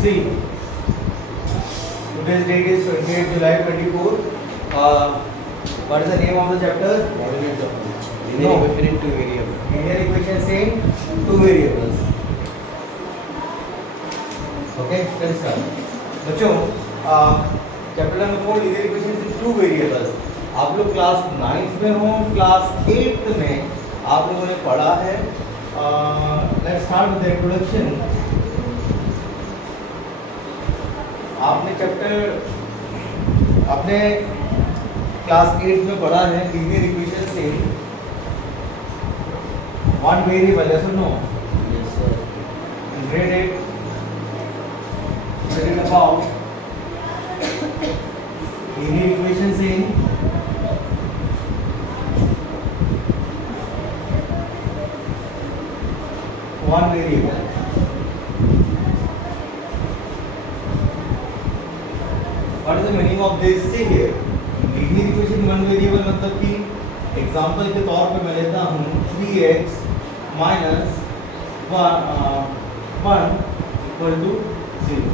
See, today's date is 28 July 24. What is the name of the chapter? Modulate the No. linear equation in two variables. Linear equations in two variables. Okay, let's start. बच्चों, chapter number 4 linear equations in two variables. आप लोग class 9th में हो, class 8th में आप लोगों ने पढ़ा है. Let's start with the introduction. आपने चैप्टर अपने क्लास 8 में पढ़ा है लीनियर इक्वेशन से one variable, yes or no? Yes, sir. In grade 8 studied about linear equations in one variable. What is the meaning of this? See here, linear equation one variable मतलब कि example के तौर पे मैं लेता हूँ 3x minus 1 equal to 0.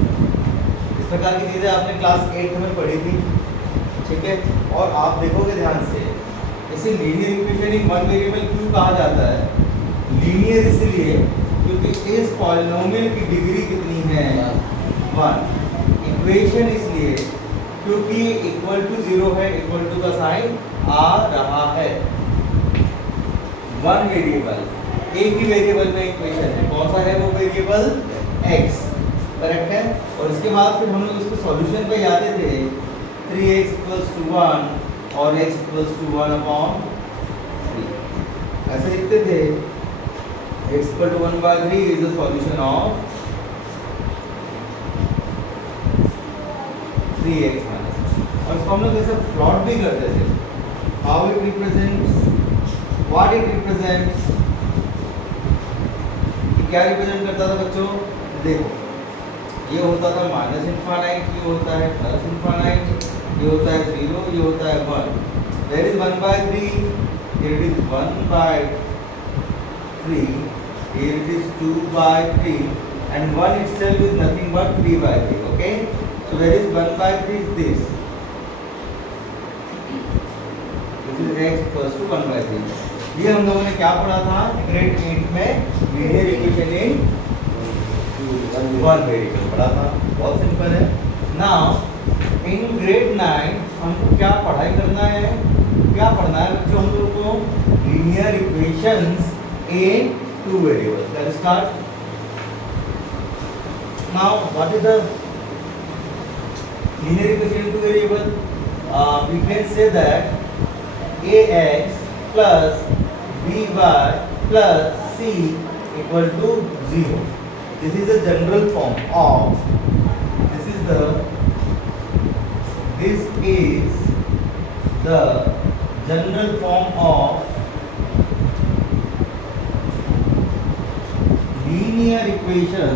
इस प्रकार की चीज़ें आपने क्लास 8 में पढ़ी थी, ठीक है. और आप देखोगे ध्यान से, इसे linear equation in one variable क्यों कहा जाता है? लीनियर इसलिए क्योंकि इस पॉलिनोमियल की डिग्री कितनी है? 1. इक्वेशन इसलिए क्योंकि इक्वल टू 0 है, इक्वल टू का साइन आ रहा है. वन वेरिएबल, एक ही वेरिएबल में इक्वेशन है. कौन सा है वो वेरिएबल? x. करेक्ट है. और इसके बाद फिर हम लोग इसके सॉल्यूशन पे आते थे. 3x = 1 और x = 1/3 ऐसे लिखते थे. x = 1/3 is the solution of 3x minus. और इसको हम लोग ऐसे प्लॉट भी करते थे. How it represents, what it represents, क्या रिप्रेजेंट करता था बच्चों? देखो, ये होता था माइनस इनफाइनाइट, ये होता है प्लस इनफाइनाइट, ये होता है 0, ये होता है 1. There is 1/3, here it is 1/3, here it is 2/3, and 1 itself is nothing but 3/3. Okay, so there is 1/3 is this. This is x equals to 1/3. ये हम लोगों ने क्या पढ़ा था ग्रेड 8 में? Linear equation in one variable पढ़ा था. बहुत सिंपल है. नाउ इन ग्रेड 9 हमको क्या पढ़ाई करना है? क्या पढ़ना है बच्चों हम लोगों को? Linear equations in two variables. Let's start. Now what is the linear equation in two variable? We can say that ax plus by plus c equal to 0. This is the general form of, this is the general form of linear equation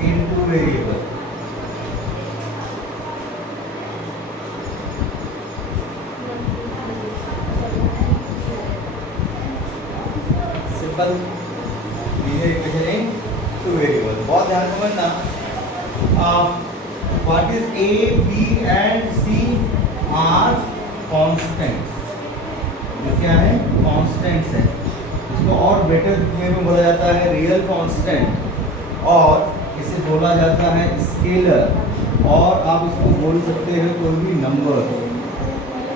in two variable. Simple linear equation in two variable. बहुत ध्यान से समझना. What is a, b and c are constants. ये क्या है? Constants है. इसको और बेटर वे में बोला जाता है रियल कांस्टेंट, और इसे बोला जाता है स्केलर, और आप इसको बोल सकते हैं कोई भी नंबर.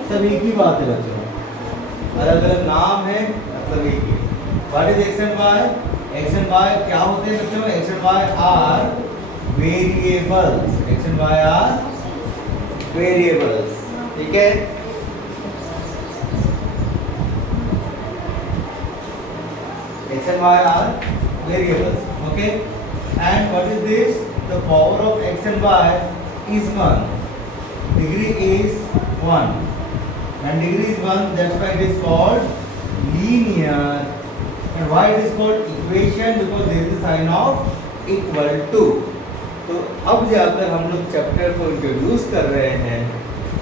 सब एक ही बात है बच्चों, अलग अलग नाम है, मतलब एक ही. What is x and y? X and y क्या होते हैं बच्चों? X and y are variables. X and y are variables. ठीक है? X and y are variables. Okay? And what is this? The power of x and y is 1. Degree is 1. And degree is 1. That's why it is called linear. And why it is called equation? Because there is a sign of equal to. तो अब जाकर हम लोग chapter को introduce कर रहे हैं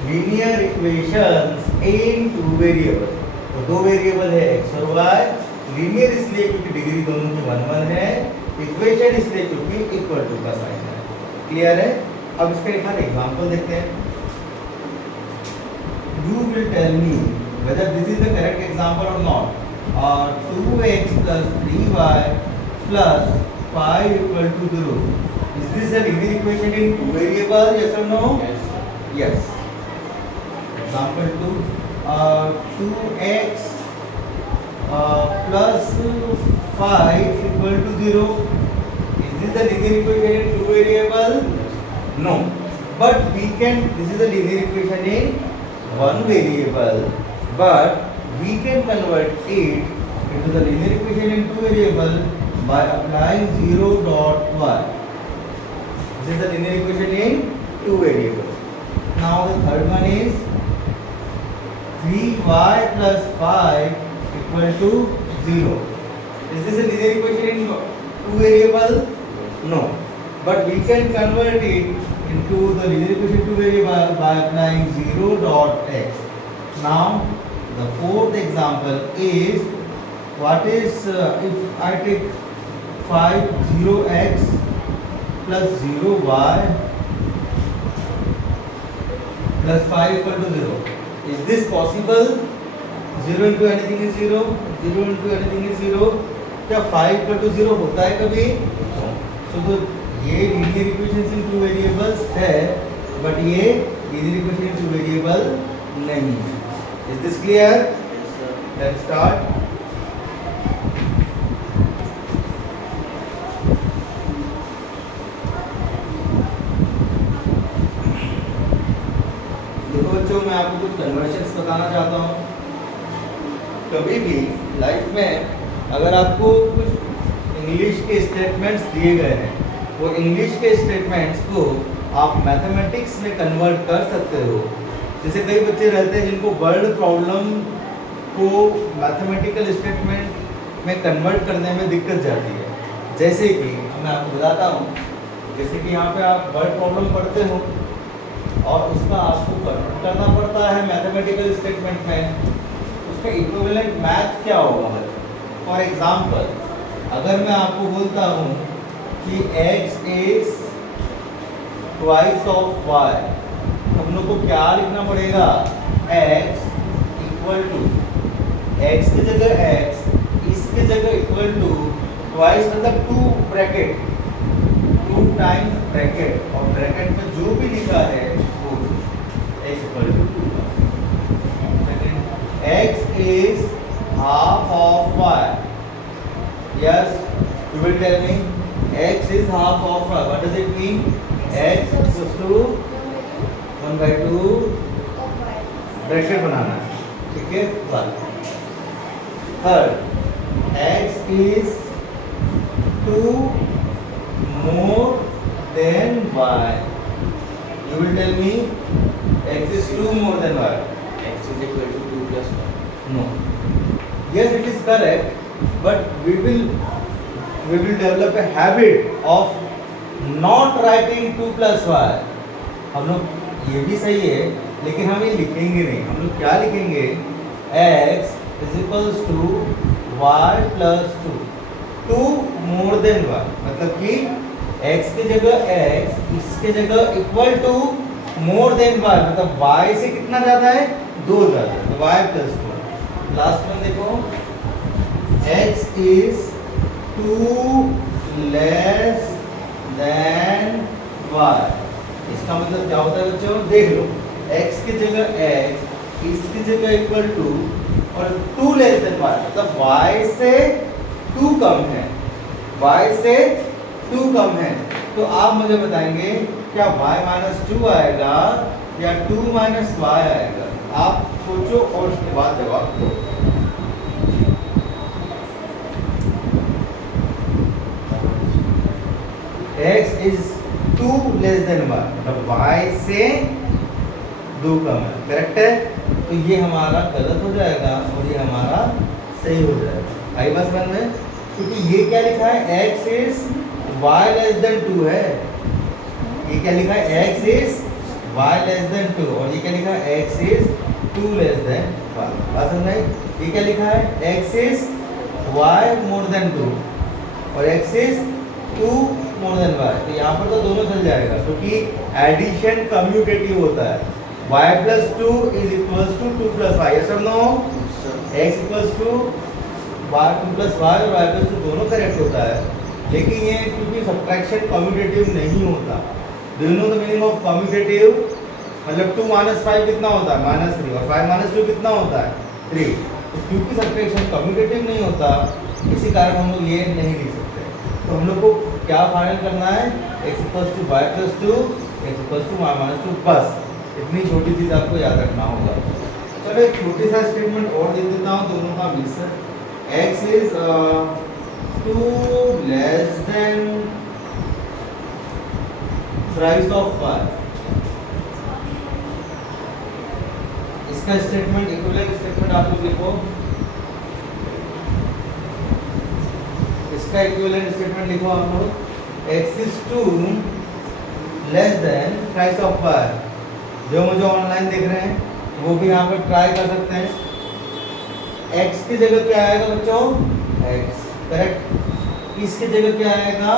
linear equations इन two variable. तो दो वेरिएबल है x और y. लीनियर इसलिए क्योंकि डिग्री दोनों की 1 1 है, इक्वेशन इसलिए क्योंकि इक्वल टू का साइन है। क्लियर है? अब इसका एक आध एग्जांपल देखते हैं। You will tell me whether this is the correct example or not. 2x plus 3y plus 5 equal to 0. Is this a linear equation in two variables? Yes or no? Yes, sir. Yes. Example 2. 2x plus 5 equal to 0. Is this the linear equation in two variables? No. But we can. This is a linear equation in one variable, but we can convert it into the linear equation in two variable by applying 0 dot y. This is the linear equation in two variables. Now the third one is 3y plus 5 equal to 0. Is this a linear equation in two variable? No. But we can convert it into the linear equation two variable by applying 0 dot x. Now the fourth example is what is if I take 0x plus 0y plus 5 equal to 0. Is this possible? 0 into anything is 0, 0 into anything is 0. क्या 5 equal to 0 होता है कभी? So तो ये linear equations इन two variables है, but ये linear equation in two variable नहीं है। Is this clear? Yes, sir. Let's start. देखो बच्चों, मैं आपको कुछ कन्वर्शंस बताना चाहता हूँ। कभी भी लाइफ में अगर आपको कुछ इंग्लिश के स्टेटमेंट्स दिए गए हैं, वो इंग्लिश के स्टेटमेंट्स को आप मैथमेटिक्स में कन्वर्ट कर सकते हो। जैसे कई बच्चे रहते हैं जिनको वर्ड प्रॉब्लम को मैथमेटिकल स्टेटमेंट में कन्वर्ट करने में दिक्कत जाती है। जैसे कि मैं आपको बताता हूँ, जैसे कि यहाँ पे आप वर्ड प्रॉब्लम पढ़ते हो और उसका आपको कन्वर्ट करना पड़ता है मैथमेटिकल स्टेटमेंट में। उसका इक्विवेलेंट मैथ क्या होगा? फॉर एग्जाम्पल, अगर मैं आपको बोलता हूँ कि x is twice of y, हम लोग को क्या लिखना पड़ेगा? x इक्वल टू x की जगह x, इसकी जगह इक्वल टू twice मतलब 2 ब्रैकेट, 2 टाइम्स ब्रैकेट, और ब्रैकेट में जो भी लिखा है वो x equal to 2। x is half of y. Yes, you will tell me x is half of y. What does it mean? x equals to 1/2 bracket बनाना है, ठीक है? Third, x is 2 more than y. You will tell me x is 2 more than y. X is equal to 2 plus 1. No. Yes, it is correct, but we will develop a habit of not writing 2 plus y. हम लोग ये भी सही है, लेकिन हम ये लिखेंगे नहीं। हम लोग क्या लिखेंगे? x is equals to y plus 2, 2 more than y, मतलब कि x की जगह x, इसके जगह equal to more than y, मतलब y से कितना ज़्यादा है? 2 ज़्यादा है, तो y plus 2। लास्ट में देखो, x is 2 less than y। इसका मतलब क्या होता है बच्चों? देख लो, x की जगह x, इसकी जगह इक्वल टू, और 2 लेस देन y, मतलब y से 2 कम है, y से 2 कम है। तो आप मुझे बताएंगे क्या y माइनस 2 आएगा या 2 माइनस y आएगा? आप सोचो और उसके बाद जवाब दो। x is 2 less than y, मतलब y से 2 कम है, करेक्ट है? तो ये हमारा गलत हो जाएगा और ये हमारा सही हो जाएगा। आई बात समझ में? क्योंकि ये क्या लिखा है? x is y less than 2 है। ये क्या लिखा है? x is y less than 2, और ये क्या लिखा है? x is 2 less than y। बात समझ में? ये क्या लिखा है? x is y more than 2, और x is 2 more than y, तो यहाँ पर तो दोनों चल जाएगा क्योंकि एडिशन कम्यूटेटिव होता है। y plus 2 is equals to 2 plus y, yes और no? x equals to y 2 plus y और y प्लस 2 दोनों करेक्ट होता है, लेकिन ये क्योंकि सब्ट्रैक्शन कम्यूटेटिव नहीं होता। Do you know the meaning of commutative? मतलब 2 माइनस 5 कितना होता है? -3, और 5 माइनस 2 कितना होता है? 3। तो क्योंकि सब्ट्रैक्शन कम्यूटेटिव नहीं होता, इसी कारण हम लोग ये नहीं लिख सकते। तो हम लोग को क्या फाइनल करना है? x equals to y plus 2, x equals to y minus 2, बस इतनी छोटी चीज़ आपको याद रखना होगा। चलो एक छोटी सा स्टेटमेंट और दे देता हूँ दोनों का mixer. x is 2 less than thrice of y। इसका स्टेटमेंट इक्विवेलेंट स्टेटमेंट आप लोग लिखो। इसका इक्विवेलेंट स्टेटमेंट लिखो आप लोग। x is 2 less than thrice of y। जो मुझे ऑनलाइन देख रहे हैं वो भी यहाँ पर ट्राई कर सकते हैं। x की जगह क्या आएगा बच्चों? x, correct. इसकी जगह क्या आएगा?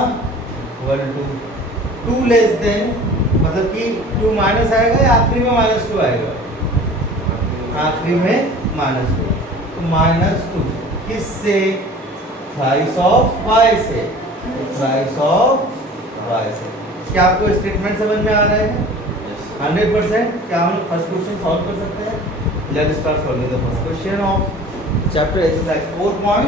2 लेस देन, मतलब कि 2 माइनस आएगा या आखिरी में -2 आएगा? आखिरी में -2, तो -2 किससे? थ्राइस ऑफ y से, थ्राइस ऑफ y से। क्या आपको स्टेटमेंट समझ में आ रहा है? 100%। क्या हम फर्स्ट क्वेश्चन सॉल्व कर सकते हैं? Let's start solving the first question of chapter exercise 4.1।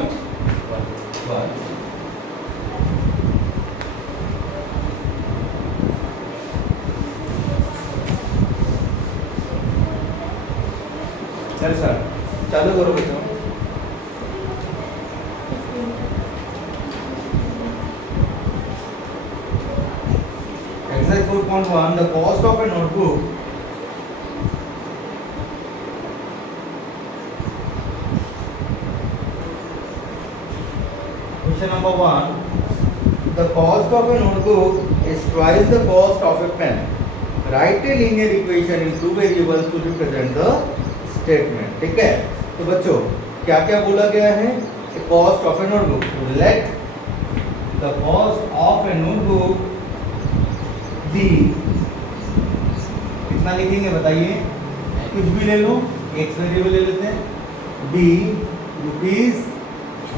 चल सर चालू करो बच्चों। Exercise 4.1, the cost of a notebook question number 1, the cost of a notebook is twice the cost of a pen. Write a linear equation in two variables to represent the statement। ठीक है, तो बच्चों क्या क्या बोला गया है? Cost of a notebook. Let the cost of a notebook be, कितना लिखेंगे बताइए? कुछ भी ले लो, एक्स वेरिएबल ले लेते हैं, be rupees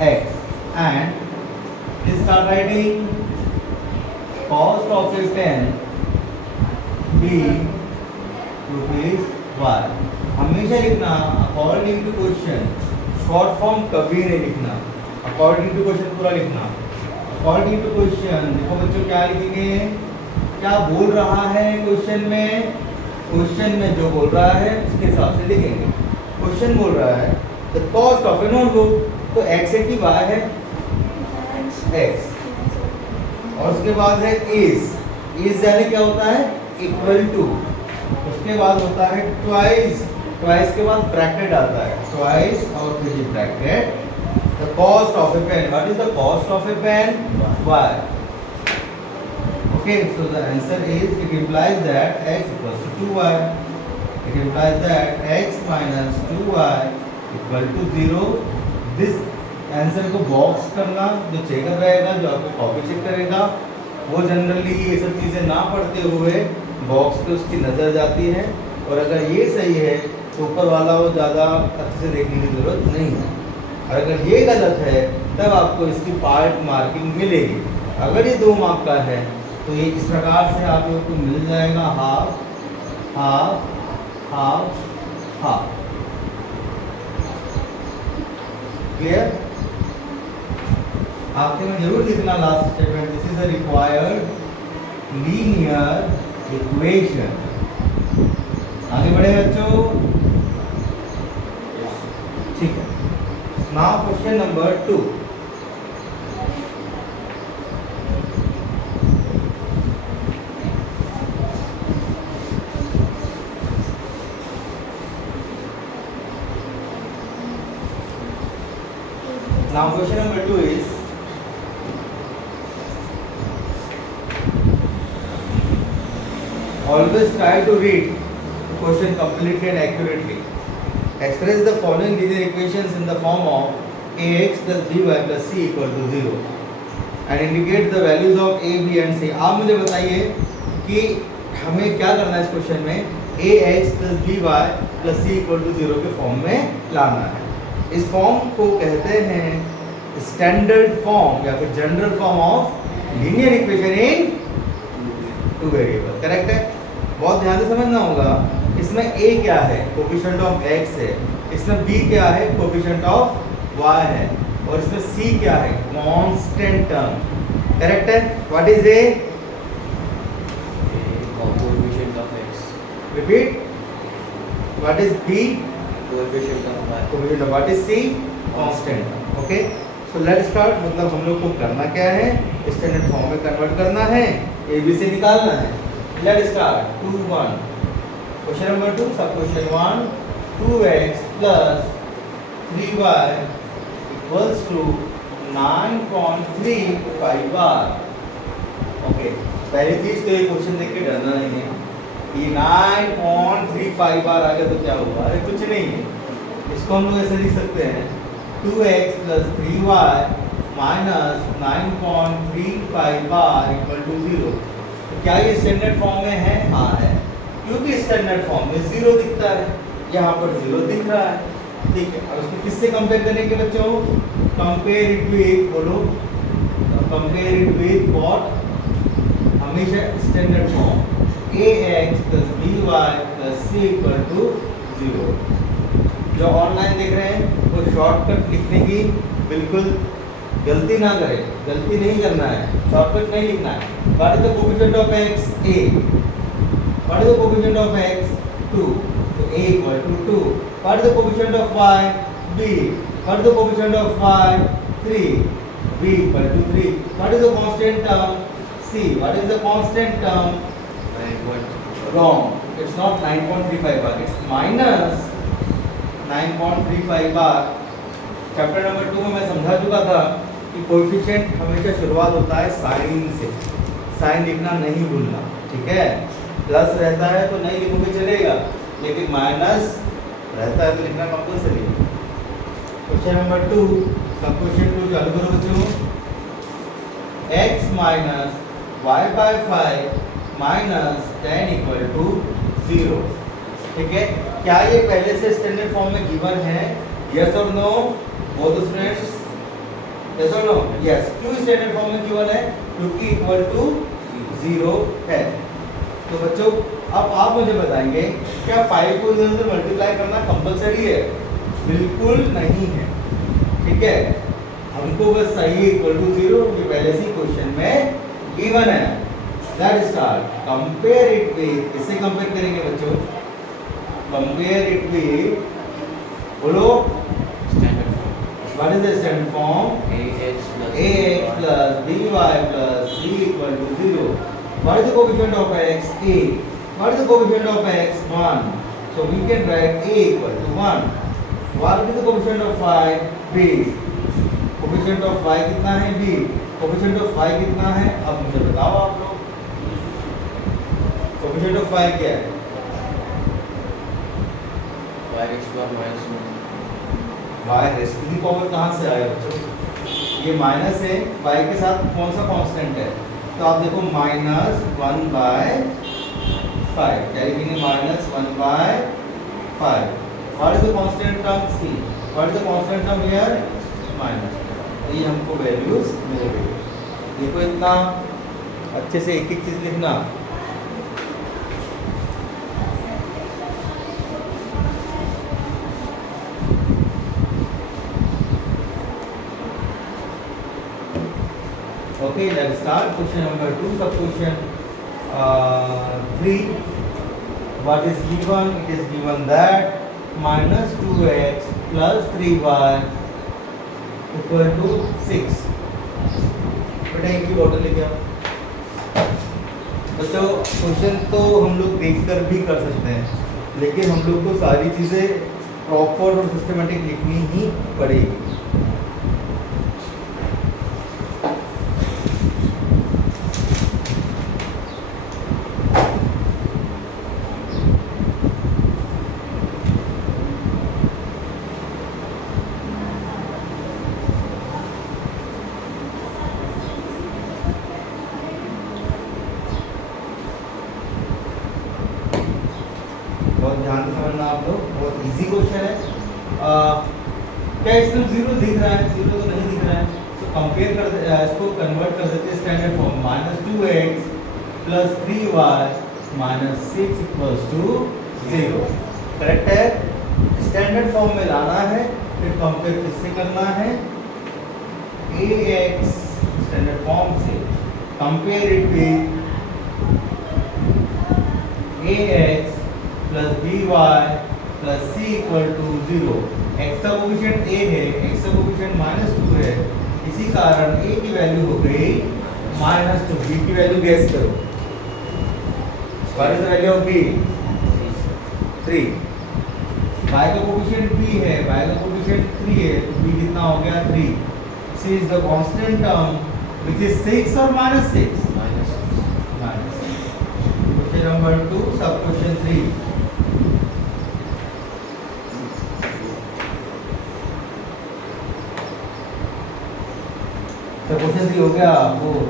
x, and start writing cost of a pen be rupees y. हमेशा लिखना according to question, short form कभी नहीं लिखना, अकॉर्डिंग टू क्वेश्चन पूरा लिखना। अकॉर्डिंग टू क्वेश्चन देखो बच्चों क्या लिखेंगे? क्या बोल रहा है क्वेश्चन में? क्वेश्चन में जो बोल रहा है उसके हिसाब से लिखेंगे। क्वेश्चन बोल रहा है the cost of a notebook, तो एक्स है कि वाई है? एक्स, और उसके बाद है इज यानी क्या होता है? Equal to. उसके बाद होता है ट्वाइस, ट्वाइस के बाद ब्रैकेट आता है, ट्वाइस और फिर ये bracket. The cost of a pen, what is the cost of a pen? Y. Okay, so the answer is, it implies that x equals to 2y. It implies that x minus 2y equal to 0. This answer को box करना, जो checker रहेगा, जो आपको copy check करेगा, वो generally ये सब चीज़ें ना पढ़ते हुए बॉक्स पे उसकी नज़र जाती है, और अगर ये सही है तो ऊपर वाला वो ज़्यादा अच्छे से देखने की ज़रूरत नहीं है। और अगर ये गलत है तब आपको इसकी पार्ट मार्किंग मिलेगी। अगर ये 2 मार्क का है तो ये इस प्रकार से आप लोग को मिल जाएगा half half half half. Clear? आपके में जरूर लिखना last statement, this is a required linear equation. आगे बढ़े बच्चों? ठीक है। Now question number 2। Now question number 2 is, always try to read the question completely and accurately. Express the following linear equations in the form of ax plus by plus c equal to 0. And indicate the values of a b and c. आप मुझे बताइए कि हमें क्या करना है इस question में, a x plus b y plus c equal to 0 के फॉर्म में लाना है। इस फॉर्म को कहते हैं स्टैंडर्ड फॉर्म या फिर general form of linear equation in two variable. Correct है, बहुत ध्यान से समझना होगा। इसमें a क्या है, कोफिशिएंट ऑफ x है, इसमें b क्या है, कोफिशिएंट ऑफ y है, और इसमें c क्या है, कांस्टेंट टर्म। करेक्ट है, what is a? Coefficient of x. Repeat, what is b? Coefficient of y. Coefficient of, what is c? Constant term. Okay, so let's start. मतलब हम लोग को करना क्या है, स्टैंडर्ड फॉर्म में कन्वर्ट करना है, a b से निकालना है। Let's start. 2 1 क्वेश्चन नंबर 2, सब question 1, 2x plus 3y equals to 9.35 bar. Okay, पहली चीज तो ये क्वेश्चन देख के डरना नहीं है। ये 9.35 बार आ गया तो क्या हुआ, अरे कुछ नहीं है। इसको हम लोग ऐसे लिख सकते हैं 2x plus 3y minus 9.35 bar equal to 0। तो क्या ये स्टैंडर्ड फॉर्म में है? हाँ है, क्योंकि स्टैंडर्ड फॉर्म में 0 दिखता है, यहाँ पर 0 दिख रहा है। ठीक है, अब इसको किससे कंपेयर करेंगे बच्चों? कंपेयर इट विथ, बोलो, कंपेयर इट विथ व्हाट? हमेशा standard form ax plus by plus c equal to 0। जो ऑनलाइन देख रहे हैं वो शॉर्टकट लिखने की बिल्कुल गलती ना करें, गलती नहीं करना है, शॉर्टकट नहीं लिखना है। What is the coefficient of x? a। What is the coefficient of x? 2, तो a equal to 2। What is the coefficient of y? b। What is the coefficient of y? 3, b equal to 3। What is the constant term? c। What is the constant term? 9.35. Wrong, it's not 9.35 bar, it's minus 9.35 bar. Chapter number 2 में मैं समझा चुका था कि coefficient हमेशा शुरुआत होता है साइन से, साइन लिखना नहीं भूलना, ठीक है। प्लस रहता है तो नहीं लिखोगे चलेगा, लेकिन माइनस रहता है तो लिखना कंपल्सरी है। क्वेश्चन नंबर 2, सब क्वेश्चन 2 चालू करो बच्चों। x minus y by 5 minus 10 equal to 0। ठीक है, क्या ये पहले से स्टैंडर्ड फॉर्म में गिवन है? यस और नो बोथ स्टूडेंट्स? यस और नो? यस। क्यों स्टैंडर्ड फॉर्म में गिवन है? क्योंकि इक्वल टू 0 है। तो बच्चों अब आप मुझे बताएंगे क्या 5 को इधर से मल्टीप्लाई करना कंपलसरी है? बिल्कुल नहीं है, ठीक है। हमको बस चाहिए इक्वल टू 0, ये पहले से क्वेश्चन में गिवन है। Let's start. Compare it with, किससे कंपेयर करेंगे बच्चों? कंपेयर इट विद, बोलो, Standard form. What is the standard form? ax plus ax plus by plus c equal to 0. What is the coefficient of x? A. What is the coefficient of x? 1. So we can write a equal to 1. What is the coefficient of y? b. Coefficient of y कितना है? b. Coefficient of y कितना है? अब मुझे बताओ आप लोग, coefficient of y क्या है? y raised to power minus 1. y raise to the power कहाँ से आया बच्चों? ये माइनस है, y के साथ कौन सा कांस्टेंट है? तो आप देखो माइनस 1 बाय 5, क्या लिखेंगे? Minus 1 by 5। What is the constant term? c। What is the constant term here? Minus. ये हमको वैल्यूज मिल गई। देखो इतना अच्छे से एक एक चीज लिखना। Okay, let's start. Question number 2, sub question 3. What is given? It is given that minus 2x plus 3y equal to 6. बेटा एक ही बॉटल लेके आओ। बच्चों क्वेश्चन तो हम लोग देखकर भी कर सकते हैं, लेकिन हम लोग को सारी चीज़ें प्रॉपर और सिस्टमेटिक लिखनी ही पड़ेगी। क्या इसमें जीरो दिख रहा है? जीरो तो नहीं दिख रहा है, तो कंपेयर कर इसको कन्वर्ट कर देते हैं standard form. -2x + 3y - 6 = 0। Correct है? स्टैंडर्ड फॉर्म में लाना है, फिर कंपेयर किससे करना है? ax स्टैंडर्ड फॉर्म से। Compare it with ax + by + c = 0। x का कोएफिशिएंट a है, x का कोएफिशिएंट -2 है, इसी कारण a की वैल्यू हो गई -2। b की वैल्यू गेस करो। What is the value of b? 3। y का कोएफिशिएंट b है, y का कोएफिशिएंट 3 है, तो b कितना हो गया? 3। c is the constant term which is 6 और -6। क्वेश्चन नंबर 2, सब क्वेश्चन 3। तो क्वेश्चन 3 हो गया 4।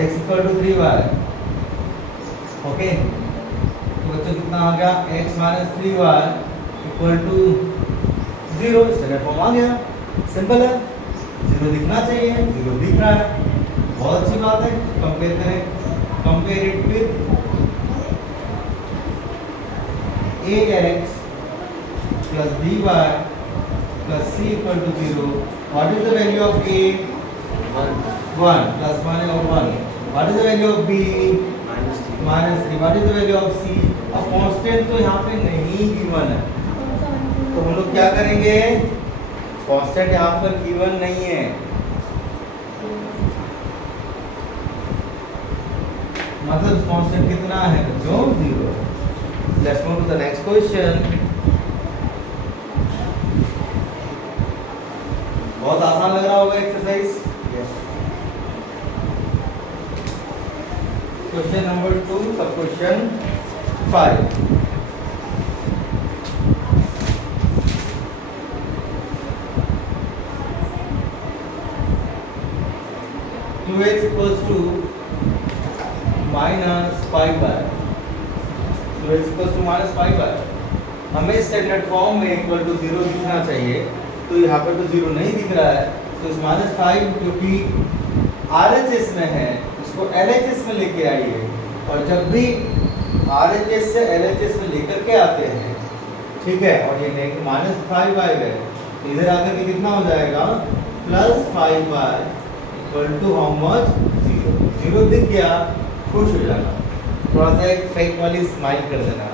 x = 3y। ओके, तो बच्चों कितना आ गया? x - 3y = 0। स्टैंडर्ड फॉर्म आ गया। सिंपल है, 0 दिखना चाहिए, 0 दिख रहा है, बहुत अच्छी बात है। कंपेयर करें, compare it with ax + by + c = 0। What is the value of a? 1 + 1 और 1। What is the value of b? -3। What is the value of c? अब कांस्टेंट तो यहाँ पे नहीं गिवन है, तो हम लोग क्या करेंगे? कांस्टेंट यहाँ पर गिवन नहीं है, मतलब कांस्टेंट कितना है बच्चों? 0। Let's move to the next question. बहुत आसान लग रहा होगा एक्सरसाइज। क्वेश्चन नंबर 2, सब question 5। 2x = -5y। 2x = -5y। हमें स्टैंडर्ड फॉर्म में इक्वल टू 0 दिखना चाहिए, तो यहाँ पर तो 0 नहीं दिख रहा है, तो इस -5 क्योंकि RHS में है, इसको LHS में लेके आइए। और जब भी RHS से LHS में लेकर के आते हैं, ठीक है, और ये -5y है, इधर आकर के कितना हो जाएगा? +5y = how much? 0। 0 दिख गया, खुश हो जाना, थोड़ा सा एक फेक वाली स्माइल कर देना।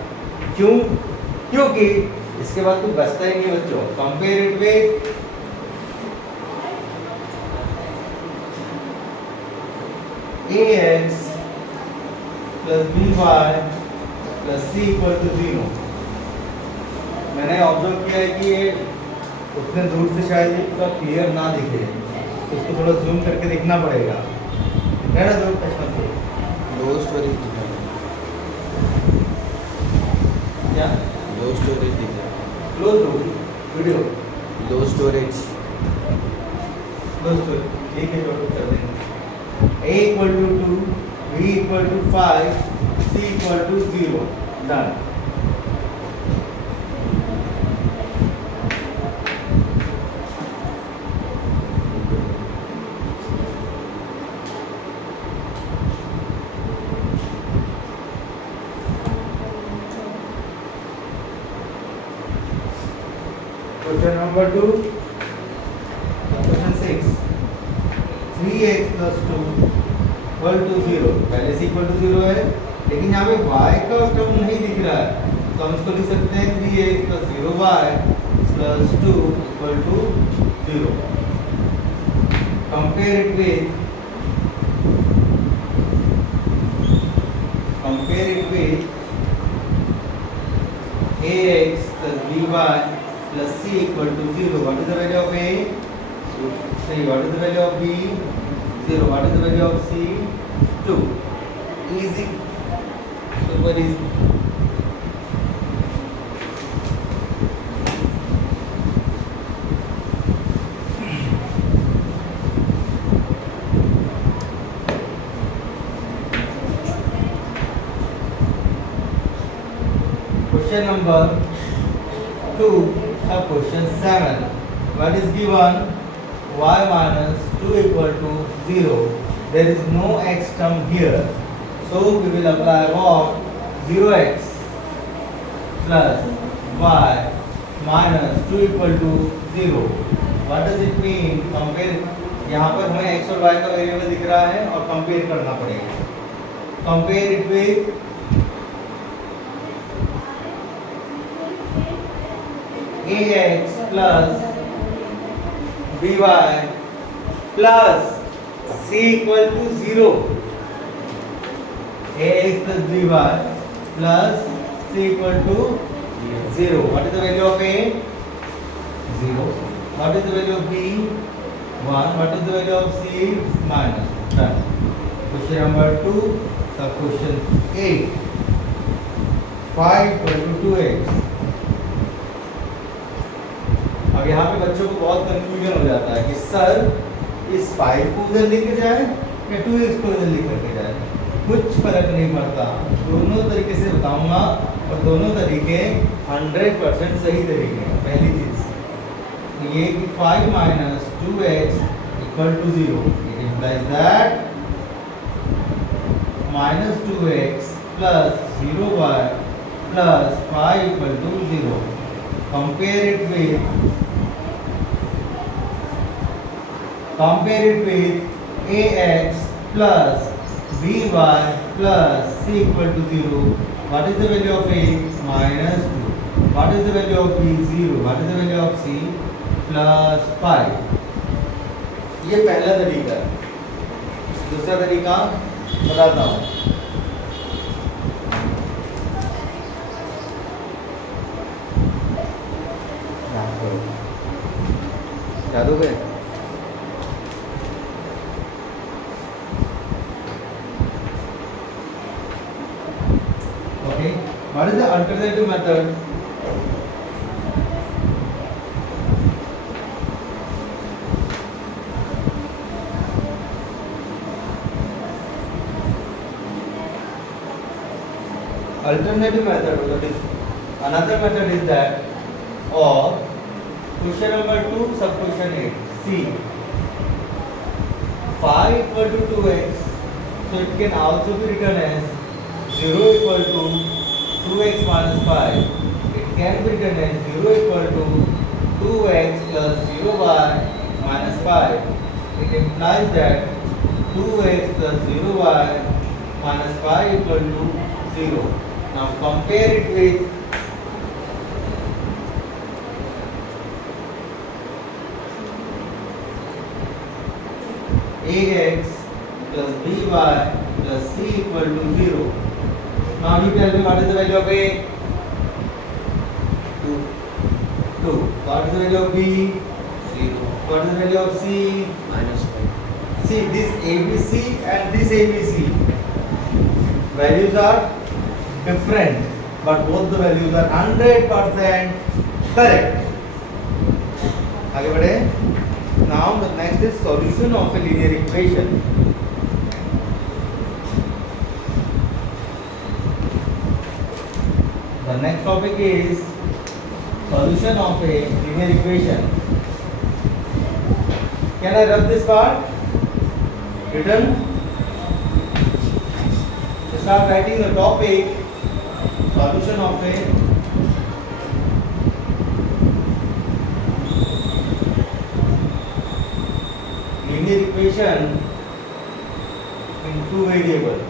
क्यों? क्योंकि इसके बाद कुछ बचता ही नहीं बच्चों। Compare it with ax + by + c = 0। मैंने ऑब्जर्व किया है कि ये उतने दूर से शायद इसका क्लियर ना दिखे, तो इसको थोड़ा जूम करके देखना पड़ेगा। है ना? दूर टच मत करो। लो स्टोरेज दिख रहा है। क्या? लो स्टोरेज दिख रहा है। क्लोज हो गई वीडियो। लो स्टोरेज। क्लोज तो ठीक है, जो कर देंगे। a = 2, b = 5, c = 0। Done. Question number 2, question 6. 3x + 2 = 0। पहले से = 0 है, लेकिन यहाँ पे y का टर्म नहीं दिख रहा है, तो हम इसको लिख सकते हैं 3x + 0y + 2 = 0। Compare it with ax + by + c = 0। What is the value of a? 3. What is the value of b? 0. What is the value of c? 2. Easy, super easy. Question number 2, sub question 7. What is given? Y minus 2 equal to 0. There is no x term here. So we will apply what? 0x plus y minus 2 equal to 0. What does it mean? Compare. यहाँ पर हमें x और y का variable दिख रहा है और compare करना पड़ेगा. Compare it with ax plus by plus c equal to 0. Ax plus by plus c equal to 0. What is the value of a? 0. What is the value of b? 1. What is the value of c? Minus. Done. Question number 2. Sub question 8. 5 equal to 2x. अब यहाँ पे बच्चों को बहुत confusion हो जाता है कि सर इस 5 को उधर लेके जाए या 2x को उधर लेकर के जाए. कुछ फर्क नहीं पड़ता, दोनों तरीके से बताऊंगा और दोनों तरीके 100% सही तरीके हैं. पहली चीज ये कि 5 minus 2x equal to 0. It implies that minus 2x plus 0y plus 5 equal to 0. Compare it with ax plus by plus c equal to 0. What is the value of a? Minus 2. What is the value of b? 0. What is the value of c? Plus 5. ये पहला तरीका है. दूसरा तरीका बताता हूँ. जादू पे okay. What is the alternative method? Alternative method is another method is that of question number 2 sub question 8. See 5 equal to 2x, so it can also be written as 0 equal to 2x minus 5. It can be written as 0 equal to 2x plus 0y minus 5. It implies that 2x plus 0y minus 5 equal to 0. Now compare it with ax plus by plus c equal to 0. Now you tell me what is the value of a? 2. 2. What is the value of b? 0. What is the value of c? Minus 5. See this ABC and this ABC values are different, but both the values are 100% correct. आगे बढ़े. Now the next is solution of a linear equation. The next topic is solution of a linear equation. Can I rub this part? Written. Start writing the topic. Solution of a linear equation in two variables.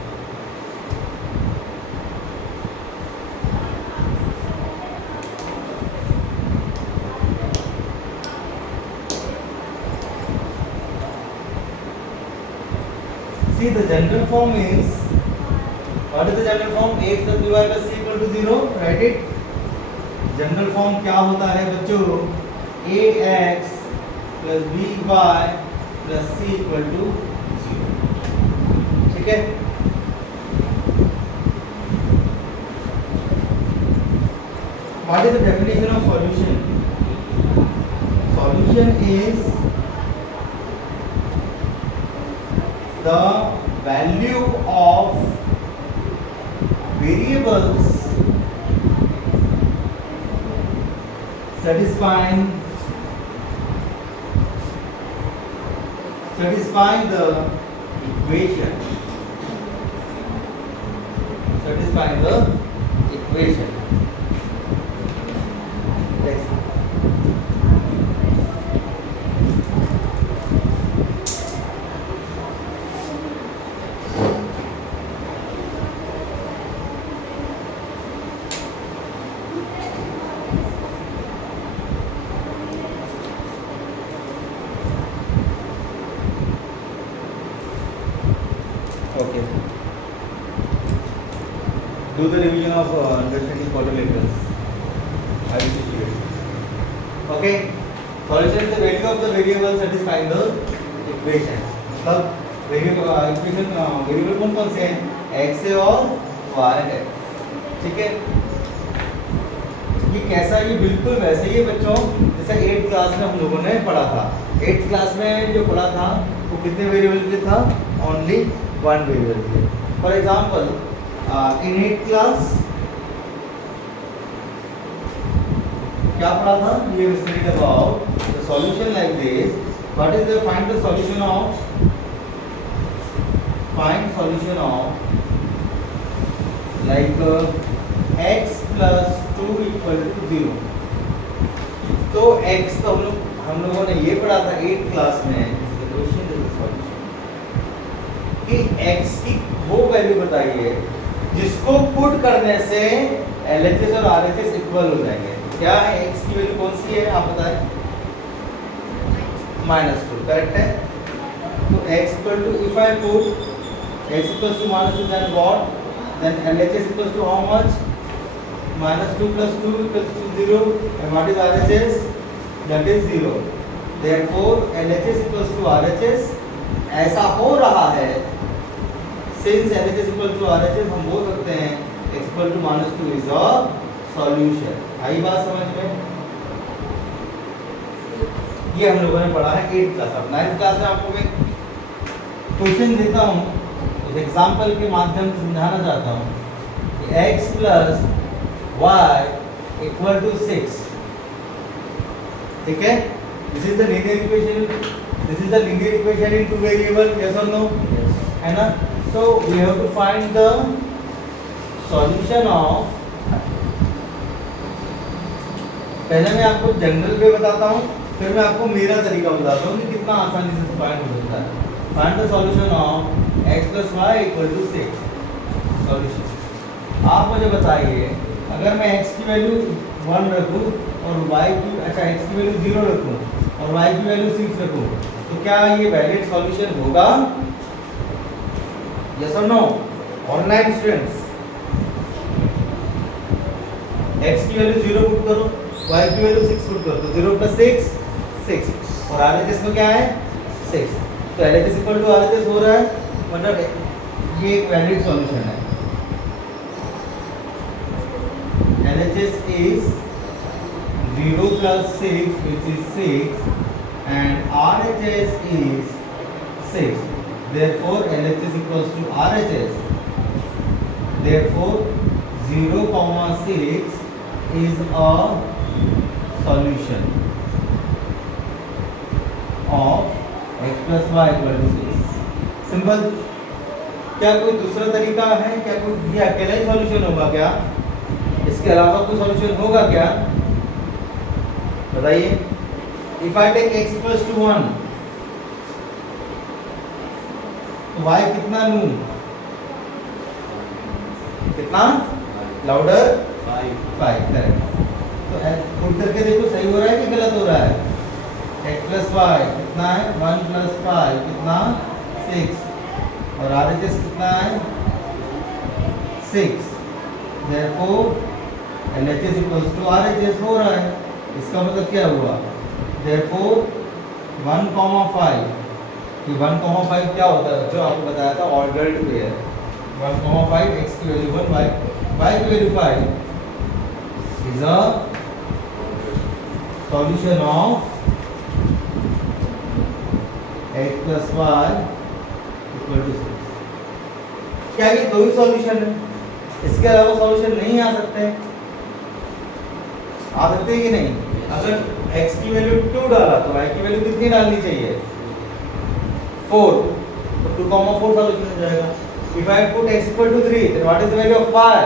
See, the general form is, what is the general form? ax plus by plus c equal to 0. Write it. General form क्या होता है बच्चों? ax plus by plus c equal to 0. ठीक है. What is the definition of solution? Solution is the value of variables satisfying the equation, satisfying the equation. Next. Okay. Do the revision of understanding quadrilaterals. I will teach you. Okay. Solution is the value of the variable satisfying the equation. मतलब variable equation variable कौन से हैं? x है और y है. ठीक है. ये कैसा, ये बिल्कुल वैसे ही है बच्चों जैसे 8th क्लास में हम लोगों ने पढ़ा था. 8th क्लास में जो पढ़ा था वो कितने वेरिएबल के था? ओनली वन वेरिएबल के. For example in 8th class क्या पढ़ा था? ये study about the solution like this. What is the find the solution of like x plus 2 equal to 0. तो x तो हम लोगों ने ये पढ़ा था 8th क्लास में कि x की वो वैल्यू बताइए जिसको पुट करने से LHS और RHS इक्वल हो जाएंगे. क्या है x की वैल्यू कौन सी है आप बताएं? -2. करेक्ट है. तो x equal to if I put x equals to -2 then what? Then LHS equals to how much? -2 plus 2 equals to 0. And what is RHS? That is 0. Therefore LHS equals to RHS. ऐसा हो रहा है since LHS equals to RHS हम बोल सकते हैं x equal to -2 is a solution. आई बात समझ में? ये हम लोगों ने पढ़ा है 8th क्लास. अब 9th क्लास में आपको मैं क्वेश्चन देता हूँ, एक एग्जांपल के माध्यम से समझाना चाहता हूँ. x plus y equal to 6. ठीक है. This is the linear equation. This is the linear equation in two variable. Yes or no? Yes. है ना. So we have to find the solution of. पहले मैं आपको जनरल वे बताता हूँ, फिर मैं आपको मेरा तरीका बताता हूँ कि कितना आसानी से फाइंड हो सकता है. Find the solution of x plus y equal to 6. Solution आप मुझे बताइए, अगर मैं x की वैल्यू 1 रखूँ और y की x की वैल्यू 0 रखूँ और y की वैल्यू 6 रखूँ तो क्या ये वैलिड सॉल्यूशन होगा? यस और नो? ऑनलाइन स्टूडेंट्स x की वैल्यू 0 पुट करो, y की वैल्यू 6 पुट करो तो 0 plus 6 और RHS में क्या है? 6. तो LHS इक्वल टू RHS हो रहा है, मतलब ये एक वैलिड सॉल्यूशन है. LHS is 0 plus 6 which is 6 and RHS is 6. Therefore LHS equals to RHS. Therefore 0,6 is a solution of x plus y equal to 6. Simple. क्या कोई दूसरा तरीका है? क्या कोई ये अकेला ही सॉल्यूशन होगा क्या? इसके अलावा कोई सॉल्यूशन होगा क्या? बताइए. If I take x equals to 1 तो y कितना लूं? कितना? लाउडर 5. करेक्ट. तो पुट करके देखो सही हो रहा है कि गलत हो रहा है? x plus y कितना है? 1 plus 5 कितना? 6. और RHS कितना है? 6. Therefore LHS equals to RHS हो रहा है. इसका मतलब क्या हुआ? Therefore 1,5 कि 1,5 क्या होता है? जो आपको बताया था ऑर्डर्ड पेयर. 1,5 x की वैल्यू 1 y की value 5 is a solution of x plus y equal to 6. क्या ये दो ही सॉल्यूशन है? इसके अलावा सॉल्यूशन नहीं आ सकते? आ सकते हैं कि नहीं? अगर x की वैल्यू 2 डाला तो y की वैल्यू कितनी डालनी चाहिए? 4, तो 2, 4 सॉल्यूशन हो जाएगा। If I put x equal to 3, then what is the value of y?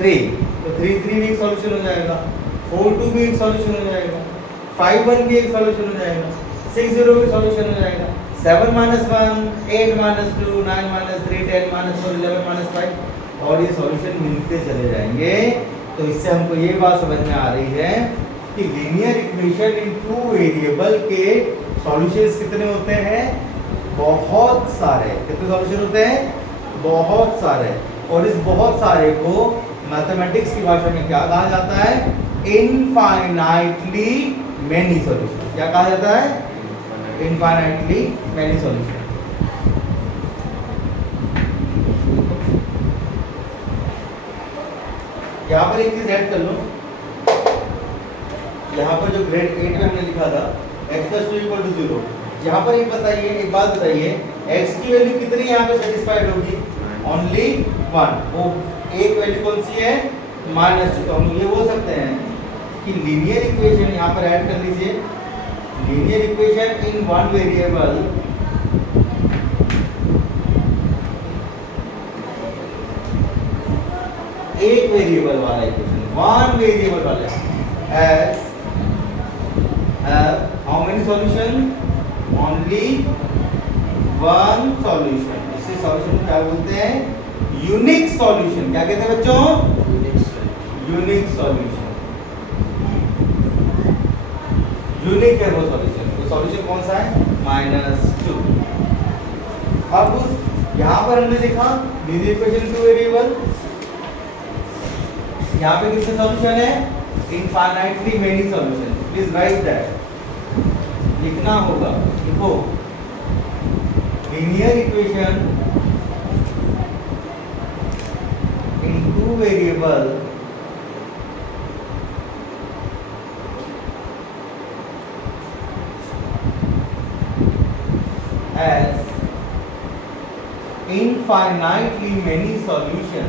3, तो 3 3 भी एक सॉल्यूशन हो जाएगा, 4 2 भी एक सॉल्यूशन हो जाएगा, 5 1 भी एक सॉल्यूशन हो जाएगा, 6 0 भी सॉल्यूशन हो जाएगा, 7 -1 8 -2 9 -3 10 -4 11 -5 और ये सॉल्यूशन मिलते चले जाएंगे। तो इससे हमको ये बात समझ में आ रही है कि linear equation in two variable के सॉल्यूशंस कितने होते हैं? बहुत सारे। कितने सॉल्यूशन होते हैं? बहुत सारे। और इस बहुत सारे को मैथमेटिक्स की भाषा में क्या कहा जाता है? Infinitely many solution. क्या कहा जाता है? Infinitely many solution. यहाँ पर एक चीज ऐड कर लो, यहाँ पर जो ग्रेड 8 में हमने लिखा था x + 2 = 0, यहाँ पर एक बताइए, एक बात बताइए, x की वैल्यू कितनी यहाँ पे सेटिस्फाइड होगी? ओनली 1। वो एक वैल्यू कौन सी है? -2। तो हम ये बोल सकते हैं कि लीनियर इक्वेशन यहाँ पर ऐड कर लीजिए, linear equation in one variable एक वेरिएबल वाला इक्वेशन, वन वेरिएबल वाला as how many solution? Only one solution। इसे सॉल्यूशन क्या बोलते हैं? Unique solution. क्या कहते हैं बच्चों? Unique solution. यूनिक है वो सॉल्यूशन। तो सॉल्यूशन कौन सा है? -2। अब यहाँ पर हमने देखा लीनियर इक्वेशन टू वेरिएबल, यहाँ पे कितने सॉल्यूशन है? Infinitely many solution. Please right that, लिखना होगा। देखो linear equation in two variable as infinitely many solution।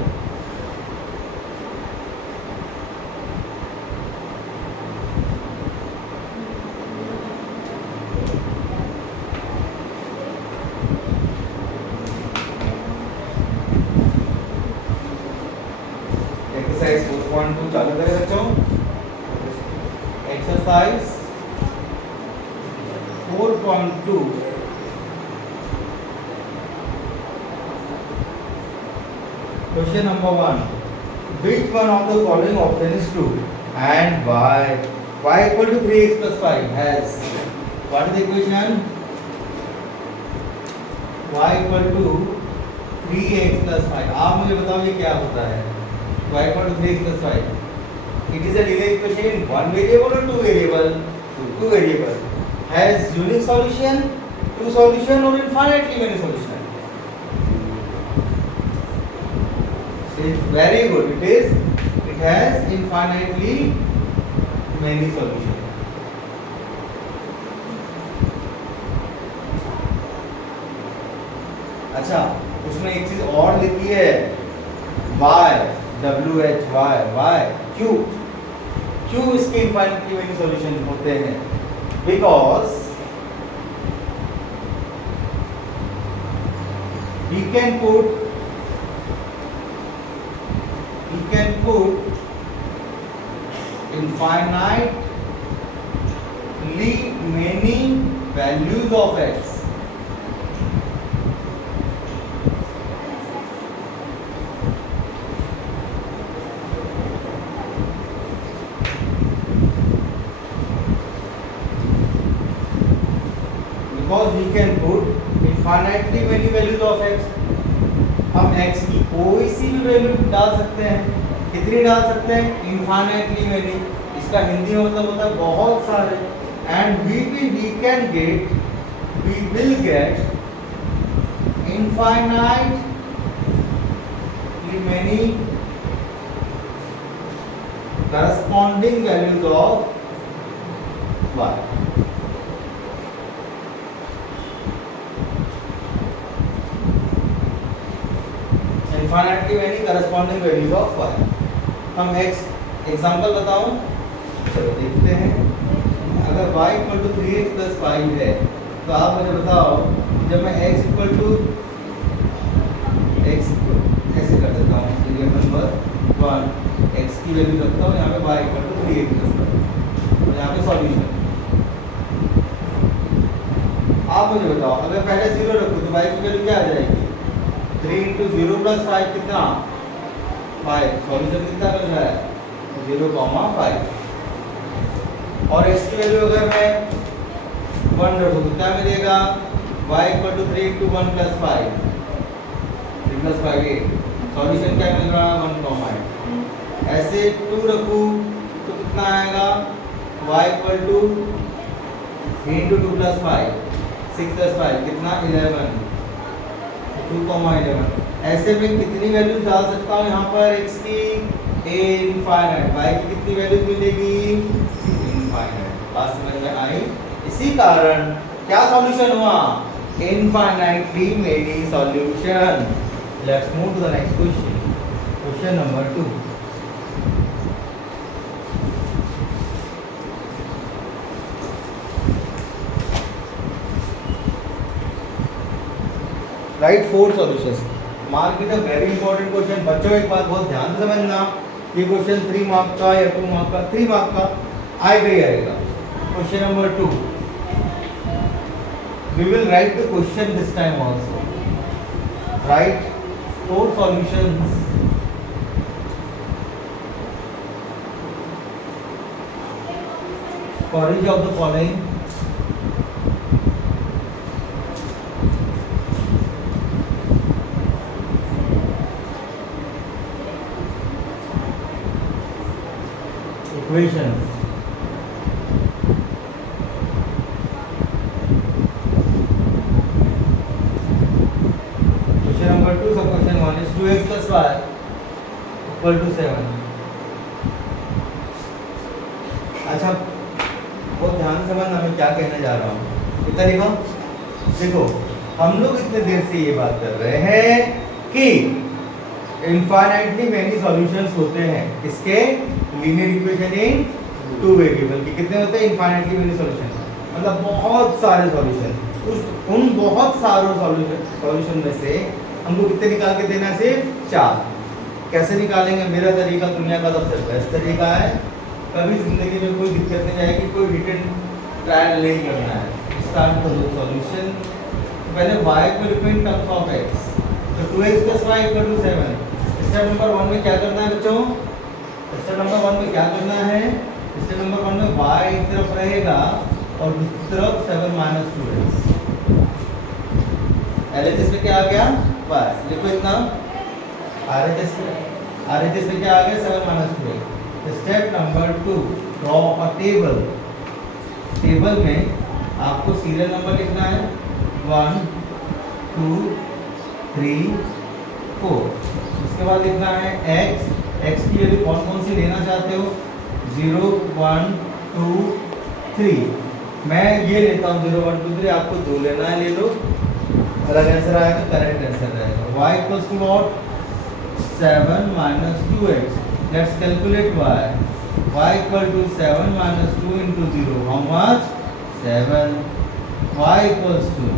Exercise 4.2 चालू करें बच्चों। Exercise 4.2 question number 1, which one of the following option is true and why? Y = 3x + 5 has, what is the equation? Y = 3x + 5। आप मुझे बताओ ये क्या होता है? Y = 3x + 5, it is a linear equation in one variable or two variable? Two variable। has unique solution, two solution or infinitely many solution? Very good, it has infinitely many solution। अच्छा, उसमें एक चीज और लिखी है, y w h y क्यों इसके infinitely many solution होते हैं? Because we can put infinitely many values of x। Because we can put infinitely many values of x। हम x की कोई सी भी वैल्यू डाल सकते हैं। कितनी डाल सकते हैं? Infinitely many. इसका हिंदी में मतलब होता है बहुत सारे। And we will get infinitely many corresponding values of y। infinitely many corresponding values of y। हम x एग्जांपल बताओ, चलो देखते हैं। अगर y equal to 3x plus 5 है तो आप मुझे बताओ, जब मैं x इक्वल टू x ऐसे कर देता हूँ, सीरियल नंबर 1 x की वैल्यू रखता हूँ, यहाँ पे y equal to 3x plus 5, तो यहाँ पे सॉल्यूशन। आप मुझे बताओ, अगर पहले 0 रखो तो y की वैल्यू क्या आ जाएगी? 3 इंटू 0 प्लस 5 कितना? 5। सॉल्यूशन कितना मिल रहा है? 0,5। और x की वैल्यू अगर मैं 1 रखूँ तो क्या मिलेगा? y equal to 3 into 1 plus 5, 3 plus 5 8। Solution क्या मिल रहा है? 1,8। ऐसे 2 रखूँ तो कितना आएगा? y equal to 3 into 2 plus 5, 6 plus 5 कितना? 11, 2,11। ऐसे में कितनी वैल्यूज डाल सकता हूँ यहाँ पर x की? इनफाइनाइट। y की कितनी वैल्यूज मिलेगी? इनफाइनाइट। बात समझ में आई? इसी कारण क्या सॉल्यूशन हुआ? Infinitely many solution. Let's move to the next question, question number 2। Write 4 solutions. Mark it a very important question. बच्चों एक बात बहुत ध्यान से समझना, ये क्वेश्चन 3 मार्क का या 2 मार्क का, 3 मार्क का आएगा ही आएगा। Question number 2, we will write the question this time also. Write 4 solutions for each of the following equations. Question number 2, so question 1 is 2x plus y equal to 7. अच्छा, बहुत ध्यान से समझना मैं क्या कहने जा रहा हूँ। इतना लिखो, देखो हम लोग इतने देर से ये बात कर रहे हैं कि इनफाइनाइटली मेनी सॉल्यूशंस होते हैं इसके लीनियर इक्वेशन इन 2 वेरिएबल की। कितने होते हैं? इनफाइनाइटली मेनी सॉल्यूशन, मतलब बहुत सारे सॉल्यूशन। उन बहुत सारे सॉल्यूशन में से हमको कितने निकाल के देना? सिर्फ 4। कैसे निकालेंगे? मेरा तरीका दुनिया का सबसे बेस्ट तरीका है। कभी जिंदगी में कोई दिक्कत नहीं आएगी, कोई रिटर्न ट्रायल नहीं करना है। स्टार्ट करो सॉल्यूशन। पहले y को लिखो इन टर्म्स ऑफ x, तो 2x plus y equal to 7। Step number 1 में क्या करना है बच्चों? स्टेप नंबर 1 में क्या करना है? स्टेप नंबर 1 में y एक तरफ रहेगा और दूसरी तरफ 7 माइनस 2x। LHS में क्या आ गया? y। लिखो इतना। RHS में क्या आ गया? 7 minus 2x। Step number 2, draw a table. Table में आपको सीरियल नंबर लिखना है 1 2 3 4। उसके बाद लिखना है x की वैल्यू कौन कौन सी लेना चाहते हो? 0 1 2 3। मैं ये लेता हूँ 0 1 2 3, आपको जो लेना है ले लो। अलग आंसर आएगा, करेक्ट आंसर रहेगा। y equals to what? 7 minus 2x। Let's calculate y. Y equal to 7 minus 2 into 0. How much? 7. Y equals to,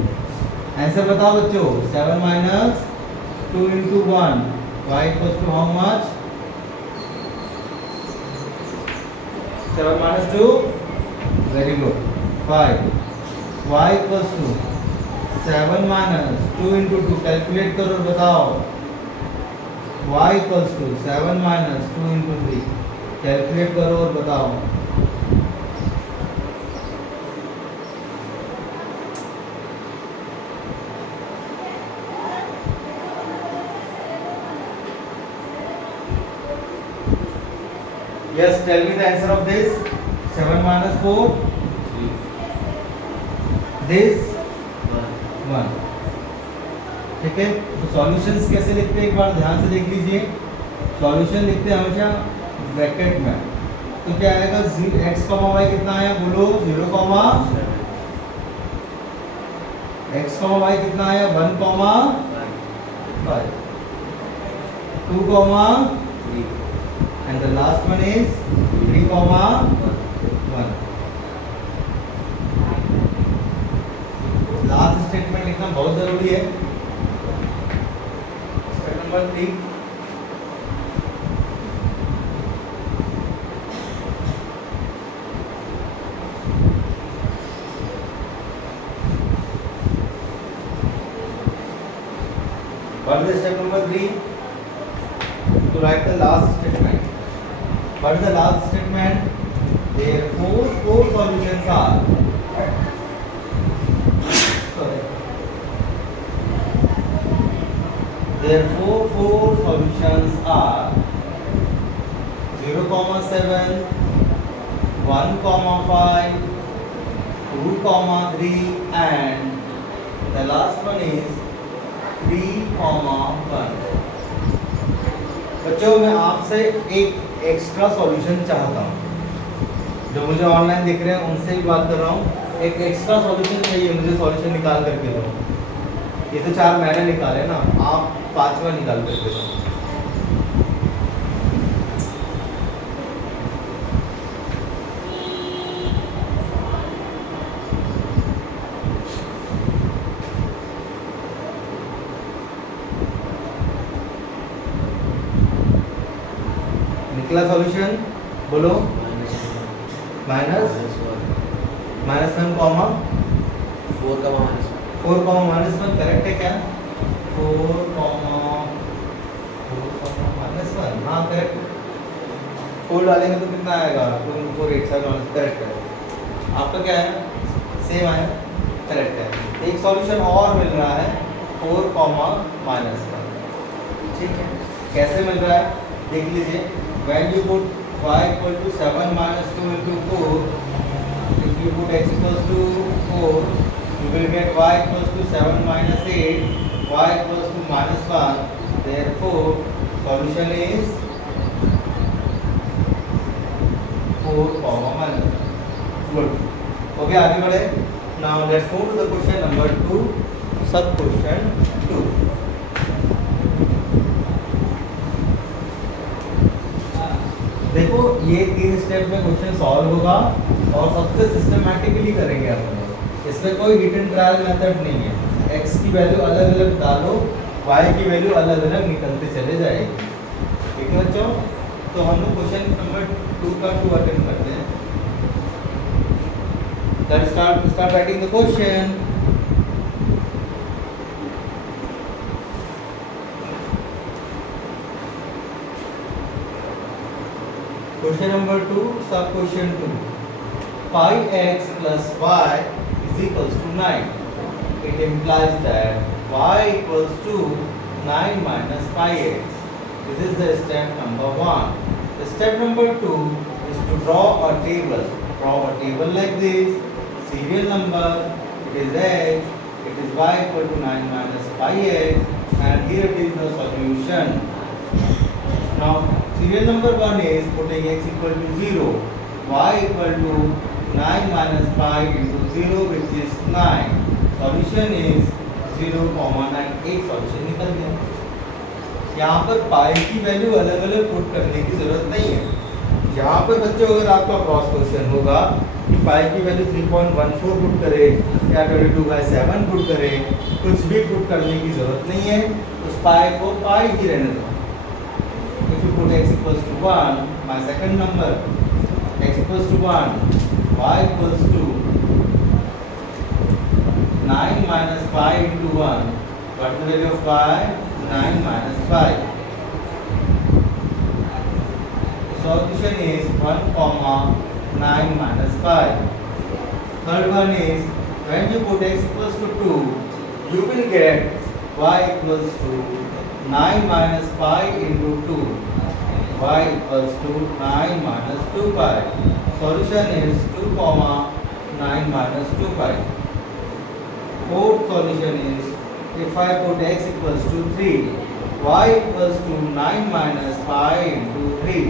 answer बताओ बच्चों, 7 minus 2 into 1. Y equals to how much? 7 minus 2. Very good. 5. Y equals to 7 minus 2 into 2. Calculate करो और बताओ। y equals to 7 minus 2 into 3। Calculate करो और बताओ। Yes, tell me the answer of this. 7 minus 4. This 1. ठीक है, तो solutions कैसे लिखते हैं एक बार ध्यान से देख लीजिए। सॉल्यूशन लिखते हैं हमेशा ब्रैकेट में। तो क्या आएगा? x, y कितना आया बोलो? 0, x, y कितना आया? 1, 5, 2, 3 and the last one is 3 comma 1. Last statement लिखना बहुत जरूरी है. Step number 3. What is step number 3? To write the last statement. What is the last statement? Therefore, four solutions are. Sorry. Therefore, four solutions are 0, 7, 1, 5, 2, 3, and the last one is 3, 1. बच्चों मैं आपसे एक extra solution चाहता हूँ. जो मुझे online दिख रहे हैं उनसे भी बात कर रहा हूँ. एक एक्स्ट्रा सॉल्यूशन चाहिए मुझे. सॉल्यूशन निकाल करके दो. ये तो 4 मैंने निकाले ना, आप 5वां निकाल करके दो. निकला सॉल्यूशन बोलो. माइनस 1 कॉमा 4 कॉमा -1 करेक्ट है क्या? 4 कॉमा -1 हाँ करेक्ट. 4 डालेंगे तो कितना आएगा? 2 4 8 7 करेक्ट है. आपका क्या है? सेम आया. करेक्ट है. एक सॉल्यूशन और मिल रहा है 4 कॉमा -1. ठीक है. कैसे मिल रहा है देख लीजिए. When you put y equal to 7 minus 2 into 4, if you put x equals to 4, you will get y equals to 7 minus 8, y equals to -1. Therefore, solution is 4 comma -1. Good. Okay, आगे बढ़े. Now let's move to the question number 2. Sub question 2. देखो ये 3 step में question solve होगा और सबसे systematically करेंगे अपन. इसमें कोई हिट एंड ट्रायल मेथड नहीं है. x की वैल्यू अलग अलग डालो, y की वैल्यू अलग अलग निकलते चले जाएगी. ठीक है बच्चों. तो हम लोग क्वेश्चन नंबर 2 का 2 अटेम्प्ट करते हैं. Let's start writing the question. Question number 2, sub question 2. Pi x plus y is equals to 9. It implies that y equals to 9 minus pi x. This is the step number 1. The step number 2 is to draw a table. Draw a table like this. Serial number, it is x, it is y equal to 9 minus pi x, and here it is the solution. Now, serial number 1 is putting x equal to 0, y equal to 9 minus pi into 0 which is 9. Solution is 0, 9. एक solution निकल गया. यहाँ पर पाई की value अलग अलग put करने की जरूरत नहीं है. यहाँ पर बच्चों अगर आपका क्रॉस क्वेश्चन होगा कि पाई की वैल्यू 3.14 पुट करे या 22/7 पुट करे, कुछ भी पुट करने की जरूरत नहीं है. उस पाई को पाई ही रहने दो. If you put x equals to 1, my second number, x equals to 1, y equals to 9 minus pi into 1. What is the value of pi? 9 minus pi. Solution is 1 comma 9 minus pi. Third one is when you put x equals to 2, you will get y equals to 9 minus pi into 2. Y equals to 9 minus 2 pi. Solution is 2 comma 9 minus 2 pi. Fourth solution is if I put x equals to 3, y equals to 9 minus pi into 3.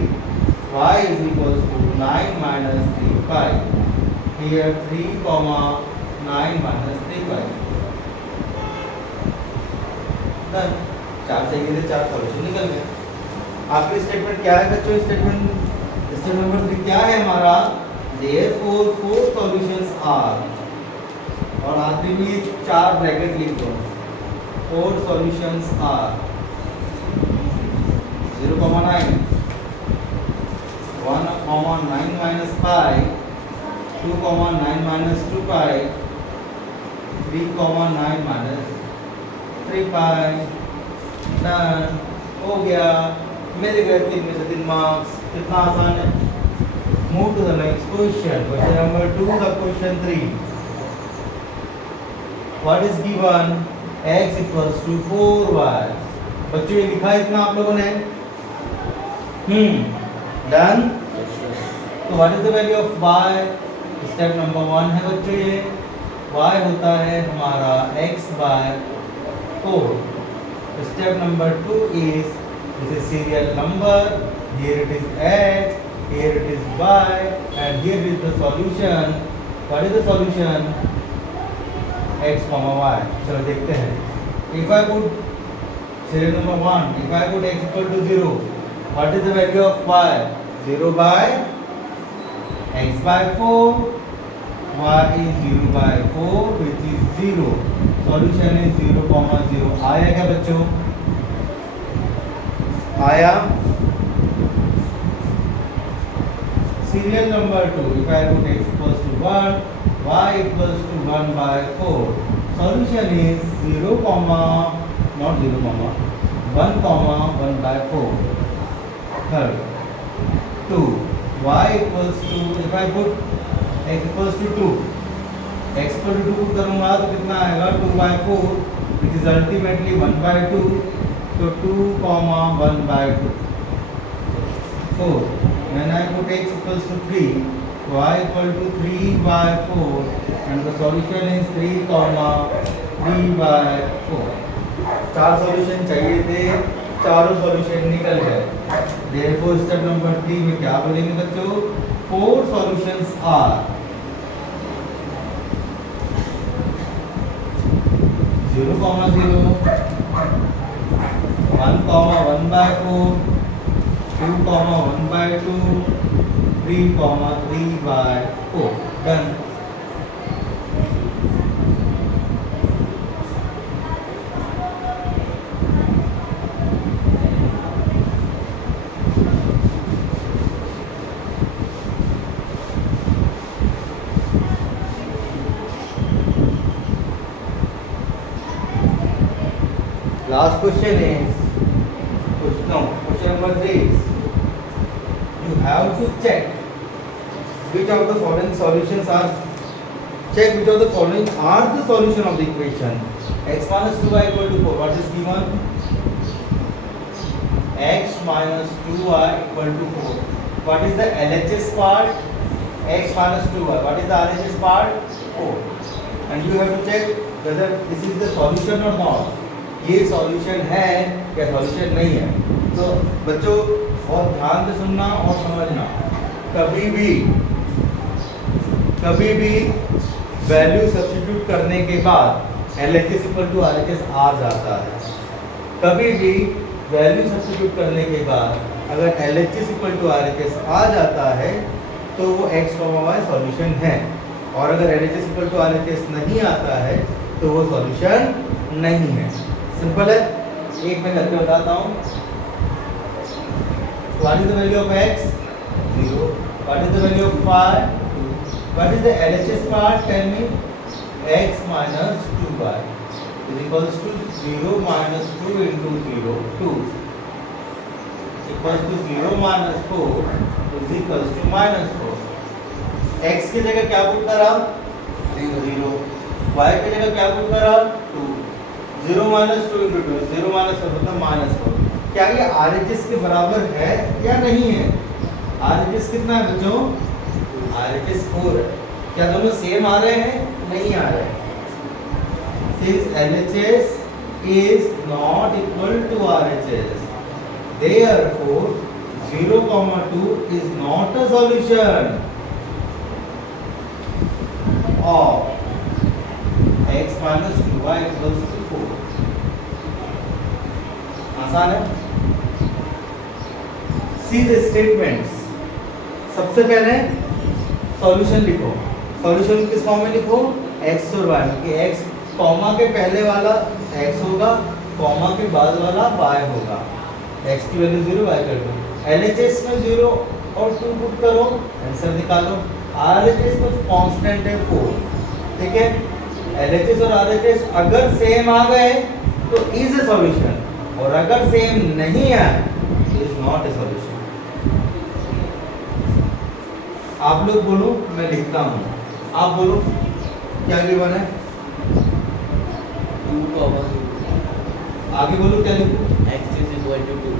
Y is equals to 9 minus 3 pi. Here 3 comma 9 minus 3 pi. Done. 4 चाहिए थे, 4 solution निकल गए. आखिरी statement क्या है बच्चों? Statement number 3 क्या है हमारा? therefore 4 solutions are, और आखिरी में 4 ब्रैकेट लिख दो। 4 solutions are 0,9, 1,9 minus pi, 2,9 minus 2 pi, 3,9 minus 3 pi। Done, हो गया, मिल गए 3 में से 3 मार्क्स। कितना आसान है। Move to the next question. Question number 2 का question 3। What is given? x equals to 4y। बच्चों ये लिखा है इतना आप लोगों ने? डन। तो what is the value of y? Step number 1 है बच्चों ये। y होता है हमारा x bye 4। Step number 2 is this is serial number. Here it is x, here it is y, and here is the solution. What is the solution? X comma y. चलो देखते हैं. If I put serial number 1, if I put x equal to 0, what is the value of y? 0 by x by 4. Y is 0 by 4, which is 0. Solution is 0, 0. आया क्या बच्चों? आया। Serial number 2. If I put x equals to 1, y equals to 1 by 4. Solution is 0, not 0, 1 by 4. Third. 2. Y equals to, if I put x equals to 2, x equal to 2 put करूँगा तो कितना आएगा? 2 by 4, which is ultimately 1 by 2. So 2, 1 by 2. 4. When I put x equals to 3, y equal to 3 by 4, and the solution is 3, 3 by 4. 4 solution चाहिए थे, चारों solution निकल गए। Therefore step number 3 में क्या बोलेंगे बच्चों? 4 solutions are 0, 0, 1, 1 by 4, 2, 1 by 2, 3, 3 by 4. Done. Last question is question number 3 is you have to check which of the following solutions are which of the following are the solution of the equation x minus 2y equal to 4. What is given? X minus 2y equal to 4. What is the LHS part? X minus 2y. What is the RHS part? 4. And you have to check whether this is the solution or not. ये solution है या solution नहीं है। तो बच्चों बहुत ध्यान से सुनना और समझना। कभी भी वैल्यू सब्स्टिट्यूट करने के बाद LHS इक्वल टू RHS आ जाता है। कभी भी वैल्यू सब्स्टिट्यूट करने के बाद अगर LHS इक्वल टू RHS आ जाता है तो वो x, y सॉल्यूशन है, और अगर LHS इक्वल टू RHS नहीं आता है तो वो सॉल्यूशन नहीं है। सिंपल है। एक मैं करके बताता हूँ। What is the value of x? 0. What is the value of y? 2. What is the LHS part? Tell me. X minus 2y is equals to 0 minus 2 into 0, 2 equals to 0 minus 4 is equals to minus 4. x की जगह क्या put करा? 0. y की जगह क्या put करा? 2. 0 minus 2 into 2, 0 minus 4 मतलब minus 4। क्या ये RHS के बराबर है या नहीं है? RHS कितना है बच्चों? RHS 4 है। क्या दोनों सेम आ रहे हैं? नहीं आ रहे हैं। Since LHS is not equal to RHS, therefore 0, 2 is not a solution of x minus 2y equals to 4। आसान है। See the statements. सबसे पहले सॉल्यूशन लिखो। सॉल्यूशन किस फॉर्म में लिखो? एक्स और वाई में, कि एक्स कॉमा के पहले वाला एक्स होगा, कॉमा के बाद वाला वाई होगा। एक्स की वैल्यू 0, वाई कर दो। एलएचएस में 0 और 2 पुट करो, आंसर निकालो। आरएचएस में कांस्टेंट है 4, ठीक है। एलएचएस और आरएचएस अगर सेम आ गए तो इज ए सॉल्यूशन, और अगर सेम नहीं आए तो इज नॉट ए सॉल्यूशन। आप लोग बोलो, मैं लिखता हूँ, आप बोलो क्या गिवन है। 2, आगे बोलो क्या लिखूं? x is equal to 2,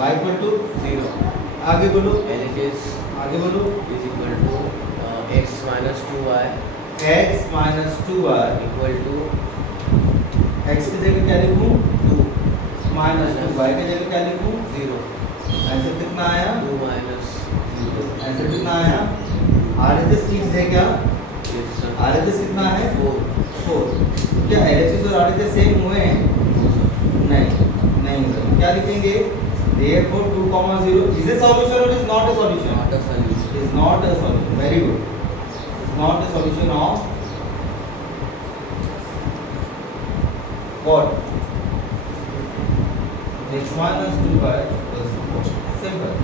y equal to 0, आगे बोलो, LHS आगे बोलो। is equal to x minus 2y x minus 2y equal to x की जगह क्या लिखूं? 2, माइनस 2y की जगह क्या लिखूं? 0, आंसर कितना आया? 2 minus 0 आंसर कितना आया? आरएचएस फिक्स है क्या? is आरएचएस कितना है? 4. 4। क्या एलएचएस और आरएचएस सेम हुए हैं? नहीं, नहीं हुए। क्या लिखेंगे? therefore 2, 0 is a solution or is not a solution? Not a solution. Is not a solution. Very good. Is not a solution of what? X minus 2y plus 4. Simple.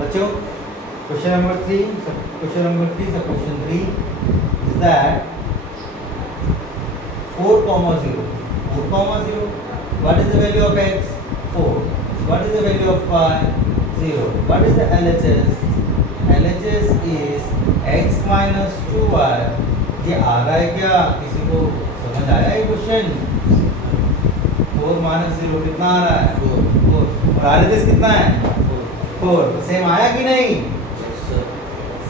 बच्चों, question number 3, sub question 3 is that 4, 0. 4, 0. What is the value of x? 4. What is the value of y? 0. What is the LHS? LHS is x minus 2y. ये आ रहा है क्या? किसी को समझ आया ये क्वेश्चन? 4 minus 0 कितना आ रहा है? 4। और LHS कितना है? 4। सेम आया कि नहीं? Yes, sir.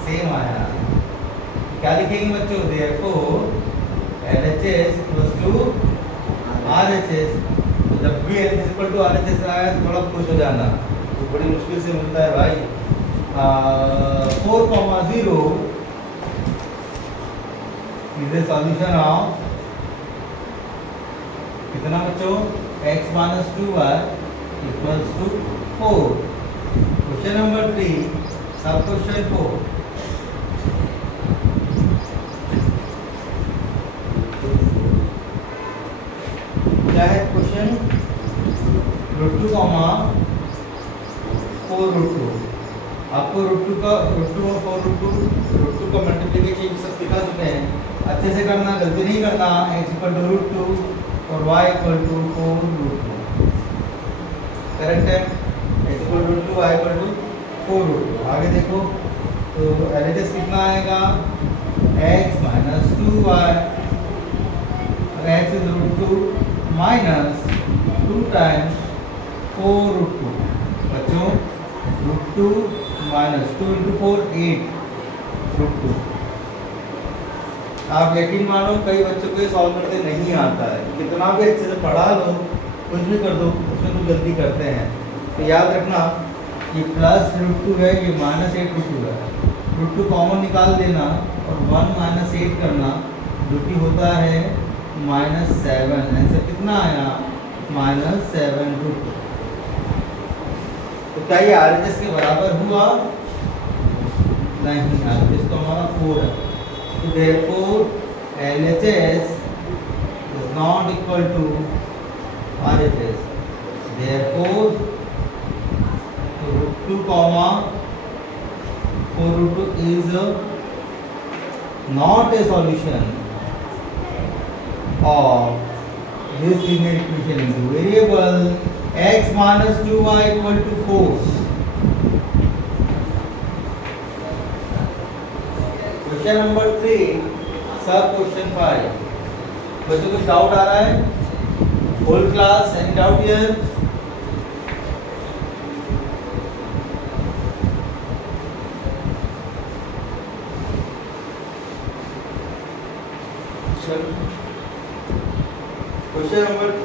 सेम आया। क्या लिखेंगे बच्चों? therefore LHS equals to RHS। जब भी LHS equal to RHS आया तो थोड़ा खुश हो जाना, तो बड़ी मुश्किल से मिलता है भाई। 4, 0 is a solution of कितना बच्चों? x minus 2y equals to 4। Question number 3, सब क्वेश्चन 4। क्या है क्वेश्चन? √2, 4 √2। आपको √2 का √2 और 4 √2 का मल्टीप्लिकेशन सब सिखा चुके हैं। अच्छे से करना, गलती नहीं करना। x इक्वल टू √2 और y इक्वल टू 4 √2। करेक्ट है? x equal to √2, y equal to 4 √2। आगे देखो तो LHS कितना आएगा? x minus 2y, x is √2 minus 2 times 4 √2। बच्चों √2 माइनस 2 इंटू 4 8 √2। आप यकीन मानो कई बच्चों को ये सॉल्व करते नहीं आता है, कितना भी अच्छे से पढ़ा लो, कुछ भी कर दो, उसमें कुछ गलती करते हैं। तो याद रखना ये प्लस √2 है, ये माइनस 8 √2 है। √2 कॉमन निकाल देना और 1 माइनस 8 करना, जो कि होता है -7। आंसर कितना आया? -7 √2। तो क्या ये RHS के बराबर हुआ? नहीं, RHS तो हमारा 4 है। तो therefore LHS is not equal to RHS। therefore √2, 4 √2 is not a solution of this linear equation into variable x minus 2y equal to 4। Question number 3, सब क्वेश्चन 5। बच्चों कुछ डाउट आ रहा है? Whole class, any doubt here?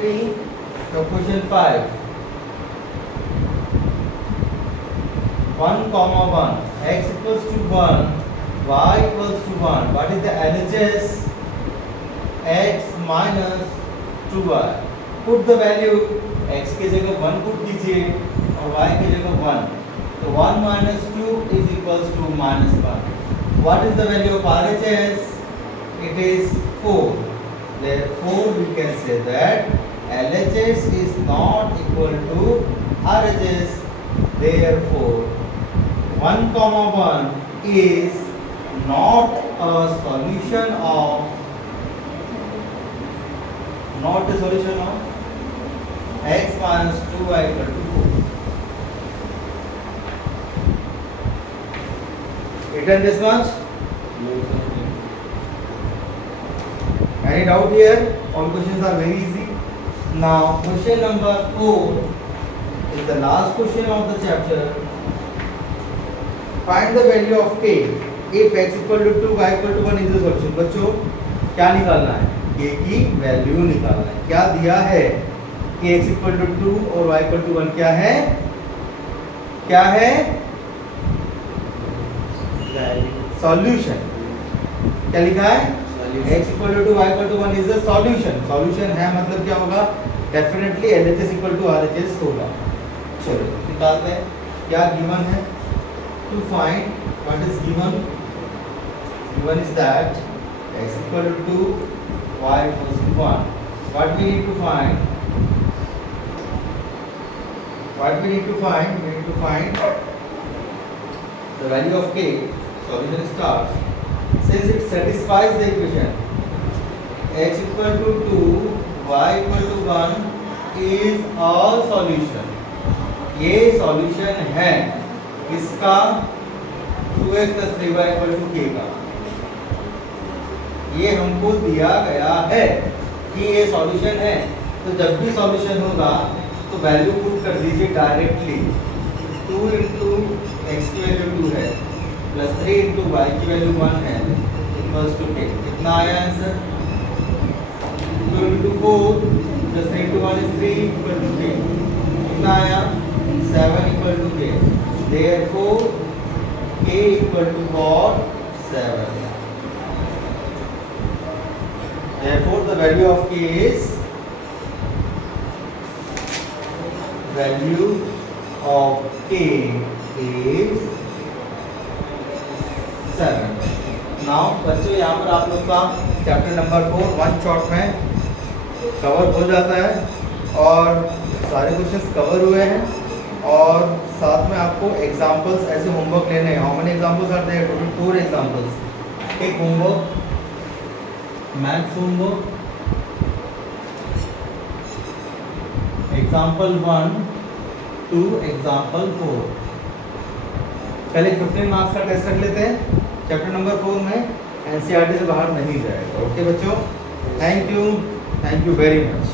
3. So question 5. 1, 1. X equals to 1. Y equals to 1. What is the LHS? X minus 2y. Put the value. X की जगह 1 put कीजिए और Y की जगह 1. So 1 minus 2 is equals to minus 1. What is the value of RHS? It is 4. Therefore, we can say that LHS is not equal to RHS. Therefore, 1, 1 is not a solution of x minus 2y equal to 4. Written this much? No, sir. Any doubt here? All questions are very easy. Now, question number 4 is the last question of the chapter. Find the value of k if x equal to 2, y equal to 1 is the solution. बच्चों क्या निकालना है? k की value निकालना है. क्या दिया है कि x equal to 2 और y equal to 1 क्या है? क्या है? Solution. क्या लिखा है? x equal to 2, y equal to 1 is the solution. Solution है मतलब क्या होगा? Definitely LHS equal to RHS होगा. चलो निकालते हैं. क्या given है? To find what is given. Given is that x equal to 2, y equals to 1. What we need to find? What we need to find? We need to find the value of k. Solution starts. Since it satisfies the equation x equal to 2, y equal to 1 is a solution. ये solution है किसका? 2x plus 3y equal to k का. ये हमको दिया गया है कि ये solution है. तो जब भी solution होगा तो वैल्यू पुट कर दीजिए डायरेक्टली. 2 इंटू एक्स की वैल्यू 2 है प्लस 3 इंटू वाई की वैल्यू 1 है इक्वल्स टू के. कितना आया answer? 2 into 4 plus 3 into 1 is 3 equal to k. कितना आया? 7 equal to k. Therefore k equal to what? 7. Therefore, the value of k is value of k is 7. Now बच्चों यहाँ पर आप लोग का चैप्टर नंबर 4 वन शॉट में cover हो जाता है और सारे क्वेश्चंस कवर हुए हैं और साथ में आपको एग्जांपल्स ऐसे होमवर्क लेने हैं. How many examples are there? Total 4 examples. एक homework maths homework example 1 to example 4. पहले 15 मार्क्स का टेस्ट रख लेते हैं. चैप्टर नंबर 4 में एनसीईआरटी से बाहर नहीं जाएगा. ओके बच्चों, थैंक यू वेरी मच.